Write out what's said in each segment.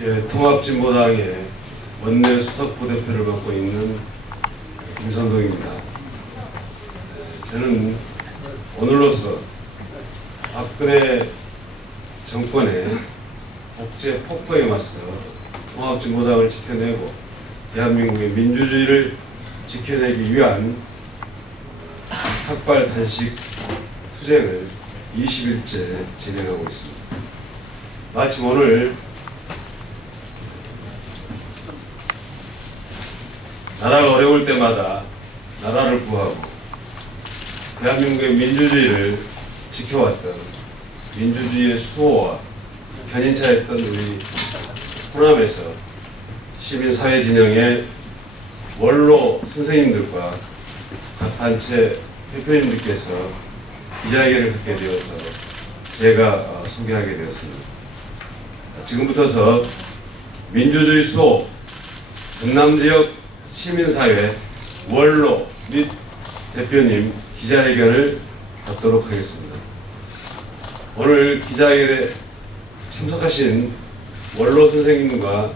예, 통합진보당의 원내 수석 부대표를 맡고 있는 김선동입니다. 저는 오늘로서 박근혜 정권의 독재 폭포에 맞서 통합진보당을 지켜내고 대한민국의 민주주의를 지켜내기 위한 삭발 단식 투쟁을 20일째 진행하고 있습니다. 마침 오늘 나라가 어려울 때마다 나라를 구하고 대한민국의 민주주의를 지켜왔던 민주주의의 수호와 견인차였던 우리 호남에서 시민사회 진영의 원로 선생님들과 각 단체 대표님들께서 기자회견을 갖게 되어서 제가 소개하게 되었습니다. 지금부터서 민주주의 수호 전남지역 시민사회 원로 및 대표님 기자회견을 갖도록 하겠습니다. 오늘 기자회견에 참석하신 원로 선생님과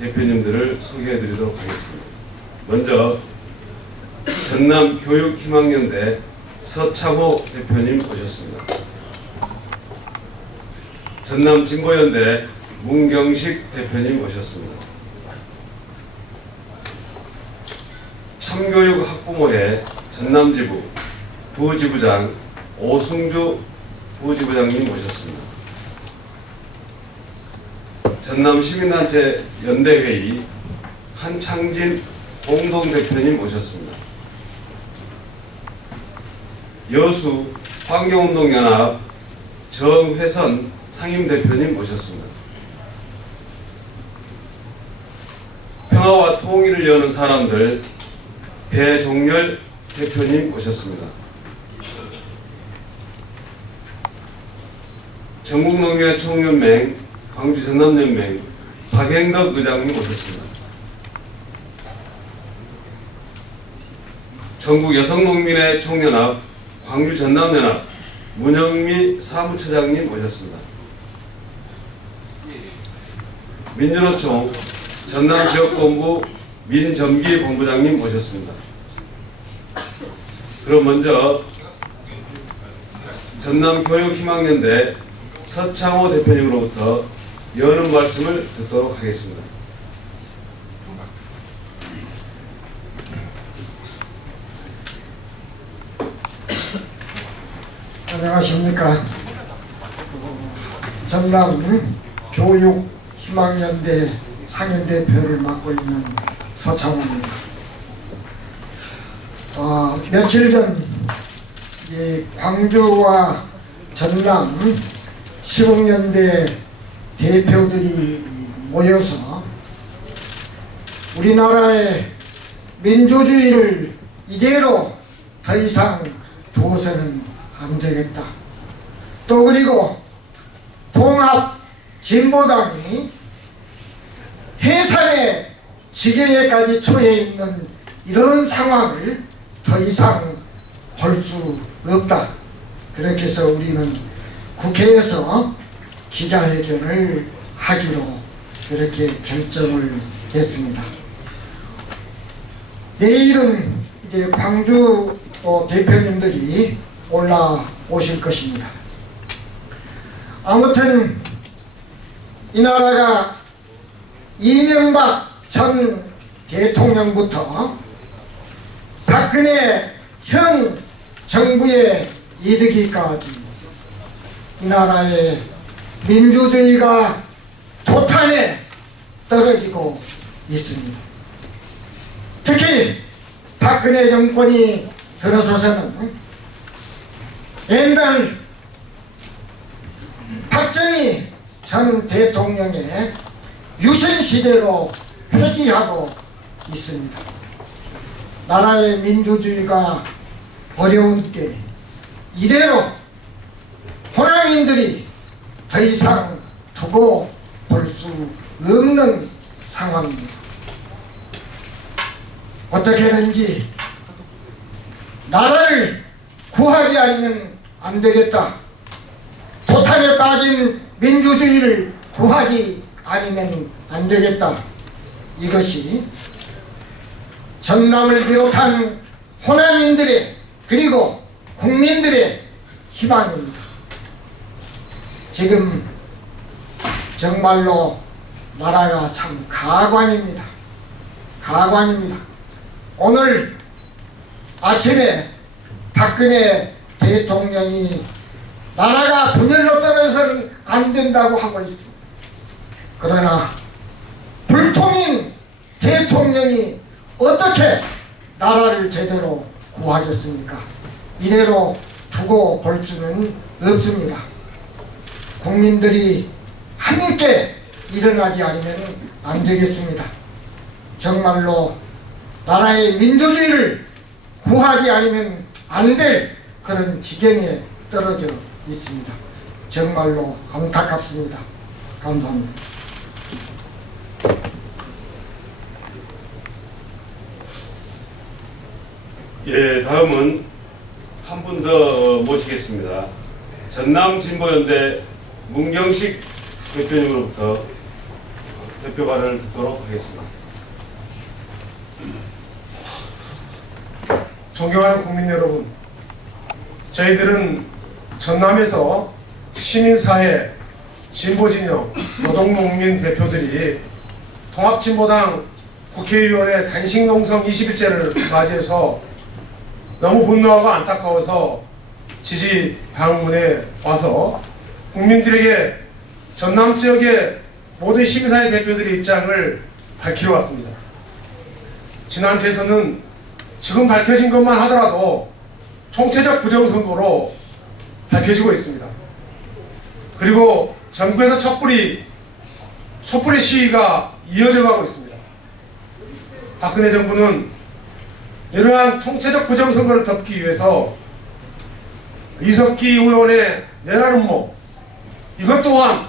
대표님들을 소개해 드리도록 하겠습니다. 먼저 전남교육희망연대 서창호 대표님 오셨습니다. 전남진보연대 문경식 대표님 오셨습니다. 참교육학부모회 전남지부 부지부장 오승주 부지부장님 오셨습니다. 전남시민단체 연대회의 한창진 공동대표님 오셨습니다. 여수 환경운동연합 정회선 상임대표님 오셨습니다. 평화와 통일을 여는 사람들 배종열 대표님 오셨습니다. 전국농민의 총연맹 광주전남연맹 박행덕 의장님 오셨습니다. 전국여성농민의 총연합 광주전남연합 문영미 사무처장님 오셨습니다. 민주노총 전남지역본부 민점기 본부장님 모셨습니다. 그럼 먼저 전남교육희망연대 서창호 대표님으로부터 여는 말씀을 듣도록 하겠습니다. 안녕하십니까. 전남교육희망연대 상임대표를 맡고 있는 서창호입니다. 며칠 전 광주와 전남 시공연대 대표들이 모여서 우리나라의 민주주의를 이대로 더 이상 두어서는 안 되겠다. 또 그리고 통합진보당이 해산의 지경에까지 처해 있는 이런 상황을 더 이상 볼 수 없다. 그렇게 해서 우리는 국회에서 기자회견을 하기로 그렇게 결정을 했습니다. 내일은 이제 광주 또 대표님들이 올라오실 것입니다. 아무튼 이 나라가 이명박 전 대통령부터 박근혜 현 정부에 이르기까지 이 나라의 민주주의가 도탄에 떨어지고 있습니다. 특히 박근혜 정권이 들어서서는 옛날 박정희 전 대통령의 유신시대로 회귀하고 있습니다. 나라의 민주주의가 어려운 때 이대로 호남인들이 더 이상 두고 볼 수 없는 상황입니다. 어떻게든지 나라를 구하지 않으면 안 되겠다. 도탄에 빠진 민주주의를 구하지 아니면 안 되겠다. 이것이 전남을 비롯한 호남인들의 그리고 국민들의 희망입니다. 지금 정말로 나라가 참 가관입니다. 가관입니다. 오늘 아침에 박근혜 대통령이 나라가 분열로 떨어져서는 안 된다고 하고 있습니다. 그러나 불통인 대통령이 어떻게 나라를 제대로 구하겠습니까? 이대로 두고 볼 수는 없습니다. 국민들이 함께 일어나지 않으면 안 되겠습니다. 정말로 나라의 민주주의를 구하지 않으면 안 될 그런 지경에 떨어져 있습니다. 정말로 안타깝습니다. 감사합니다. 예, 다음은 한 분 더 모시겠습니다. 전남진보연대 문경식 대표님으로부터 대표 발언을 듣도록 하겠습니다. 존경하는 국민 여러분, 저희들은 전남에서 시민사회, 진보진영, 노동농민 대표들이 통합진보당 국회의원의 단식농성 20일째를 맞이해서 너무 분노하고 안타까워서 지지 방문에 와서 국민들에게 전남 지역의 모든 시민사회 대표들의 입장을 밝히러 왔습니다. 지난 대선은 지금 밝혀진 것만 하더라도 총체적 부정선거로 밝혀지고 있습니다. 그리고 전국에서 촛불의 시위가 이어져 가고 있습니다. 박근혜 정부는 이러한 총체적 부정선거를 덮기 위해서 이석기 의원의 내란 음모, 이것 또한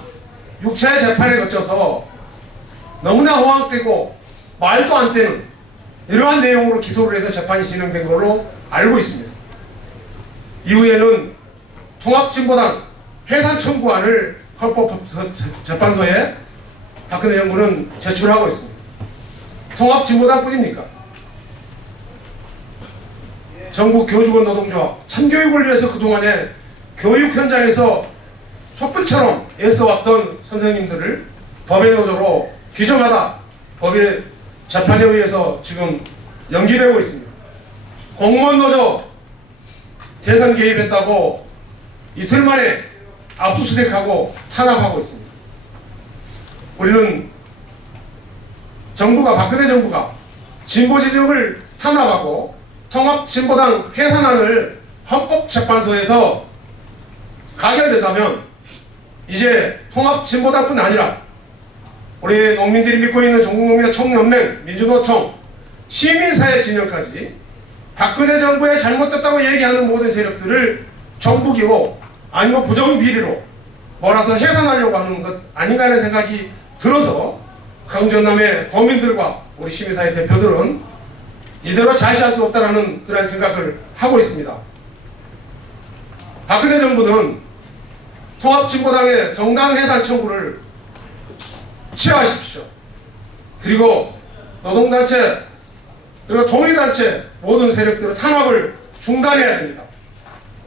6차의 재판을 거쳐서 너무나 허황되고 말도 안 되는 이러한 내용으로 기소를 해서 재판이 진행된 걸로 알고 있습니다. 이후에는 통합진보당 해산 청구안을 헌법재판소에 박근혜 정부는 제출하고 있습니다. 통합진보당뿐입니까? 전국 교직원 노동조합 참교육을 위해서 그동안에 교육 현장에서 촛불처럼 애써왔던 선생님들을 법의 노조로 규정하다 법의 재판에 의해서 지금 연기되고 있습니다. 공무원 노조 대선 개입했다고 이틀 만에 압수수색하고 탄압하고 있습니다. 우리는 박근혜 정부가 진보진영을 탄압하고 통합진보당 해산안을 헌법재판소에서 가결된다면 이제 통합진보당뿐 아니라 우리 농민들이 믿고 있는 전국농민의 총연맹, 민주노총, 시민사회 진영까지 박근혜 정부의 잘못됐다고 얘기하는 모든 세력들을 정부기로 아니면 부정비리로 몰아서 해산하려고 하는 것 아닌가 하는 생각이 들어서 강전남의 범인들과 우리 시민사회 대표들은 이대로 자시할 수 없다는 그런 생각을 하고 있습니다. 박근혜 정부는 통합진보당의 정당 해산 청구를 취하하십시오. 그리고 노동단체 그리고 동의단체 모든 세력들의 탄압을 중단해야 됩니다.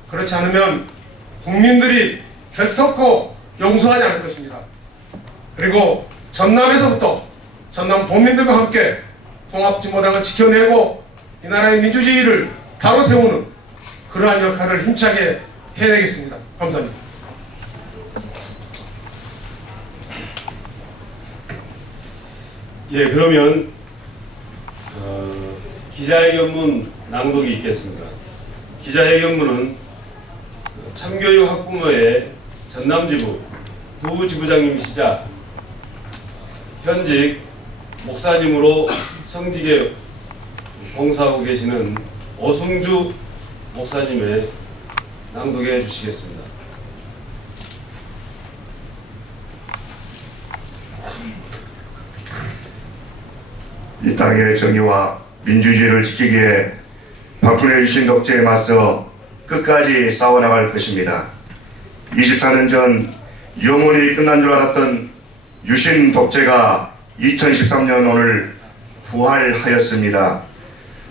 그렇지 않으면 국민들이 결단코 용서하지 않을 것입니다. 그리고 전남에서부터 전남 도민들과 함께 통합진보당을 지켜내고 이 나라의 민주주의를 바로 세우는 그러한 역할을 힘차게 해내겠습니다. 감사합니다. 예, 그러면 기자회견문 낭독이 있겠습니다. 기자회견문은 참교육 학부모의 전남지부 부지부장님이시자 현직 목사님으로 성직에 봉사하고 계시는 오승주 목사님의 낭독해 주시겠습니다. 이 땅의 정의와 민주주의를 지키기 위해 박근혜 유신 독재에 맞서 끝까지 싸워나갈 것입니다. 24년 전 영원히 끝난 줄 알았던 유신 독재가 2013년 오늘 부활하였습니다.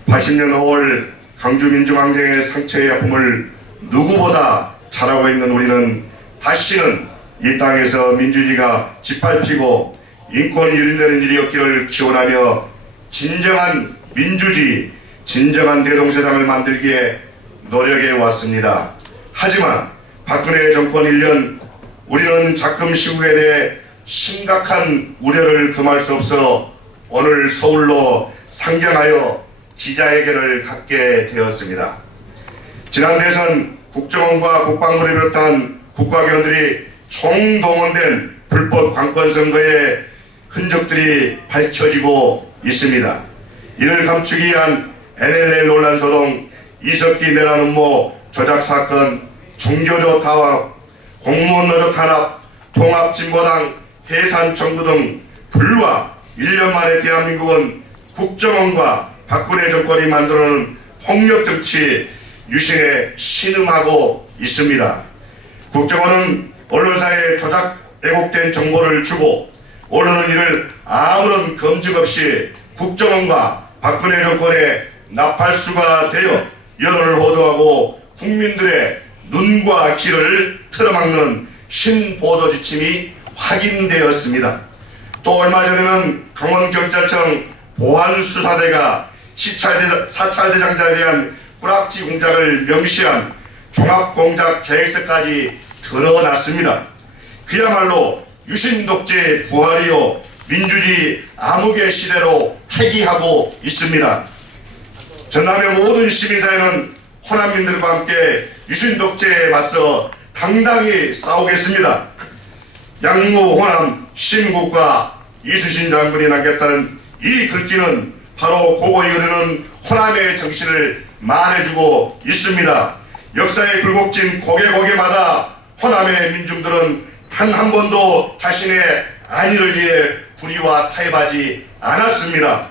80년 5월 강주민주항쟁의 상처의 아픔을 누구보다 잘 알고 있는 우리는 다시는 이 땅에서 민주주의가 짓밟히고 인권이 유린되는 일이 없기를 기원하며 진정한 민주주의, 진정한 대동세상을 만들기에 노력해 왔습니다. 하지만 박근혜 정권 1년 우리는 작금 시국에 대해 심각한 우려를 금할 수 없어 오늘 서울로 상경하여 기자회견을 갖게 되었습니다. 지난 대선 국정원과 국방부를 비롯한 국가기관들이 총동원된 불법 관권선거의 흔적들이 밝혀지고 있습니다. 이를 감추기 위한 NLL 논란 소동, 이석기 내란 음모, 조작 사건, 종교조 타압, 공무원 노조 탄압, 통합진보당 해산 청구 등 불과 1년 만에 대한민국은 국정원과 박근혜 정권이 만들어놓은 폭력 정치 유신에 신음하고 있습니다. 국정원은 언론사에 조작 왜곡된 정보를 주고 언론은 이를 아무런 검증 없이 국정원과 박근혜 정권의 나팔수가 되어 여론을 호도하고 국민들의 눈과 귀를 틀어막는 신보도 지침이 확인되었습니다. 또 얼마 전에는 강원경찰청 보안수사대가 사찰대장자에 대한 뿌락지 공작을 명시한 종합공작 계획서까지 드러났습니다. 그야말로 유신독재 부활이요 민주주의 암흑의 시대로 회귀하고 있습니다. 전남의 모든 시민사회는 호남민들과 함께 유신독재에 맞서 당당히 싸우겠습니다. 양무 호남 심국과 이수신 장군이 남겼다는 이 글귀는 바로 고고 이거는 호남의 정신을 말해주고 있습니다. 역사의 굴곡진 고개고개마다 호남의 민중들은 단 한 번도 자신의 안위를 위해 불의와 타협하지 않았습니다.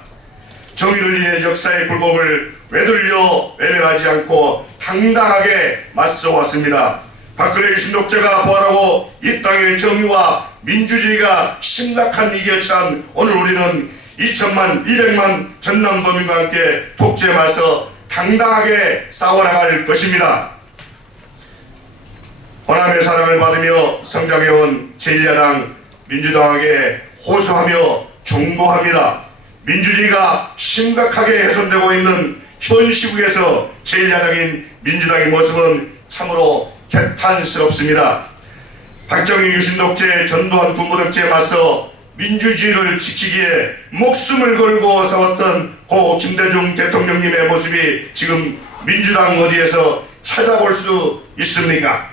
정의를 위해 역사의 굴곡을 외돌려 외면하지 않고 당당하게 맞서 왔습니다. 박근혜 유신독재가 부활하고 이 땅의 정의와 민주주의가 심각한 위기에 처한 오늘 우리는 2천만 200만 전남도민과 함께 독재에 맞서 당당하게 싸워나갈 것입니다. 호남의 사랑을 받으며 성장해온 제1야당 민주당에게 호소하며 경고합니다. 민주주의가 심각하게 훼손되고 있는 현 시국에서 제1야당인 민주당의 모습은 참으로 개탄스럽습니다. 박정희 유신독재, 전두환 군부독재에 맞서 민주주의를 지키기에 목숨을 걸고 싸웠던 고 김대중 대통령님의 모습이 지금 민주당 어디에서 찾아볼 수 있습니까?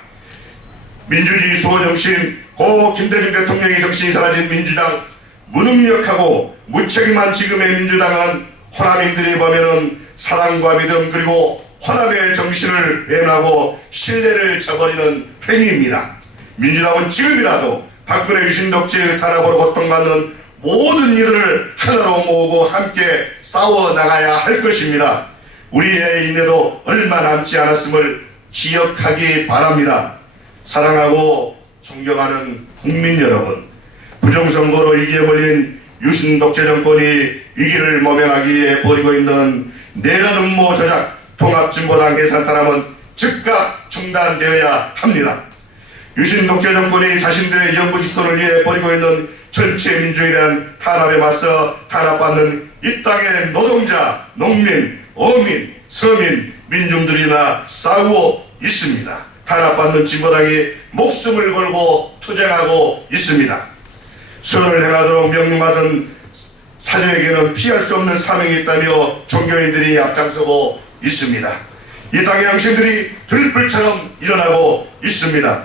민주주의 수호정신, 고 김대중 대통령의 정신이 사라진 민주당, 무능력하고 무책임한 지금의 민주당은 호남인들이 보면은 사랑과 믿음 그리고 호남의 정신을 외면하고 신뢰를 저버리는 행위입니다. 민주당은 지금이라도 박근혜 유신독재의 탄압으로 고통받는 모든 이들을 하나로 모으고 함께 싸워 나가야 할 것입니다. 우리의 인내도 얼마 남지 않았음을 기억하기 바랍니다. 사랑하고 존경하는 국민 여러분, 부정선거로 위기에 몰린 유신독재 정권이 위기를 모면하기 위해 벌이고 있는 내란 음모 조작, 통합진보당 해산 탄압은 즉각 중단되어야 합니다. 유신독재 정권이 자신들의 영구집권을 위해 벌이고 있는 전체 민주에 대한 탄압에 맞서 탄압받는 이 땅의 노동자, 농민, 어민, 서민, 민중들이나 싸우고 있습니다. 탄압받는 진보당이 목숨을 걸고 투쟁하고 있습니다. 선을 행하도록 명령받은 사제에게는 피할 수 없는 사명이 있다며 종교인들이 앞장서고 있습니다. 이 땅의 양심들이 들불처럼 일어나고 있습니다.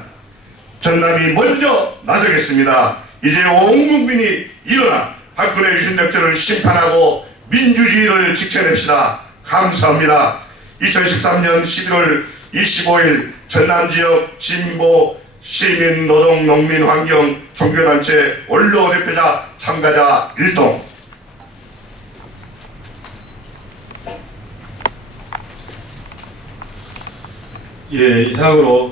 전남이 먼저 나서겠습니다. 이제 온 국민이 일어나 박근혜 유신독재를 심판하고 민주주의를 지켜냅시다. 감사합니다. 2013년 11월 25일 전남지역 진보 시민 노동 농민 환경 종교단체 원로 대표자 참가자 일동. 예, 이상으로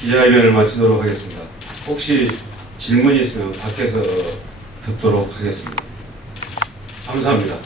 기자회견을 마치도록 하겠습니다. 혹시 질문이 있으면 밖에서 듣도록 하겠습니다. 감사합니다.